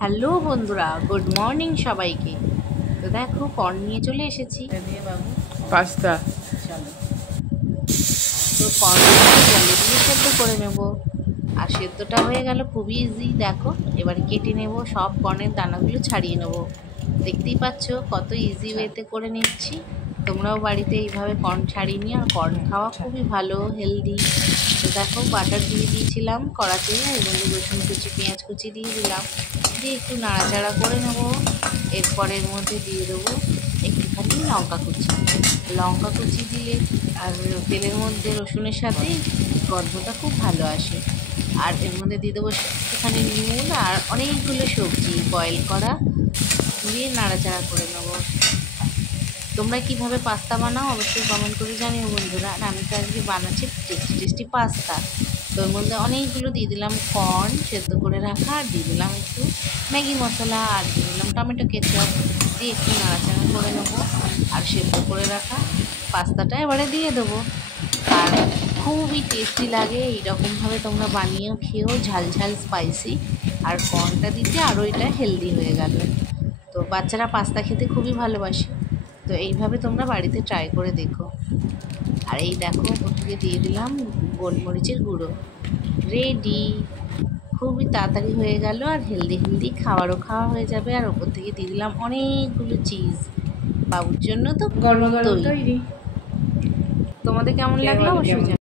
Hello বন্ধুরা, good morning সবাইকে। তো দেখো কর্ন নিয়ে চলে এসেছি। পাস্তা। চলো, তো কর্ন জলে দিয়ে সেদ্ধ করে নেব। আর সেদ্ধটা হয়ে গেল, খুবই ইজি। দেখো এবার কেটে নেব, সব কর্নের দানাগুলো ছাড়িয়ে নেব। দেখতেই পাচ্ছ কত ইজি ওয়েতে করে নিচ্ছি। তোমরাও বাড়িতে এইভাবে কর্ন ছাড়িয়ে নিও। আর কর্ন খাওয়া খুবই ভালো, হেলদি। তো দেখো বাটার দিয়ে দিয়েছিলাম কড়াতে, এর মধ্যে রসুন কুচি, পেঁয়াজ কুচি দিয়ে দিলাম, দিয়ে একটু নাড়াচাড়া করে নেব। এরপর এর মধ্যে দিয়ে দেবো একটুখানি লঙ্কা কুচি। লঙ্কা কুচি দিলে আর তেলের মধ্যে রসুনের সাথে গন্ধটা খুব ভালো আসে। আর এর মধ্যে দিয়ে দেবো একটুখানি নুন আর অনেকগুলো সবজি বয়েল করা, দিয়ে নাড়াচাড়া করে নেবো। তোমরা কিভাবে পাস্তা বানাও অবশ্যই কমেন্ট করে জানিও বন্ধুরা। আর আমি তো আজকে বানাচ্ছি টেস্টি টেস্টি পাস্তা। তো এর মধ্যে অনেকগুলো দিয়ে দিলাম কর্ন সেদ্ধ করে রাখা, আর দিয়ে দিলাম একটু ম্যাগি মশলা, আর দিয়ে দিলাম টমেটো কেচাপ, দিয়ে একটু নাড়াচাড়া করে নেবো। আর সেদ্ধ করে রাখা পাস্তাটা এবারে দিয়ে দেবো। আর খুবই টেস্টি লাগে। এইরকমভাবে তোমরা বানিয়েও খেয়েও, ঝাল ঝাল স্পাইসি। আর কর্নটা দিতে আরও এটা হেলদি হয়ে গেল। তো বাচ্চারা পাস্তা খেতে খুবই ভালোবাসে। তো এইভাবে তোমরা বাড়িতে ট্রাই করে দেখো। আর এই দেখো ওপর থেকে দিয়ে দিলাম গোলমরিচের গুঁড়ো। রেডি। খুবই তাড়াতাড়ি হয়ে গেল, আর হেলদি হেলদি খাবারও খাওয়া হয়ে যাবে। আর ওপর থেকে দিয়ে দিলাম অনেকগুলো চিজ। বাবুর জন্য তো গরম গরম তৈরি। তৈরি। তোমাদের কেমন লাগলো অবশ্যই জানাও।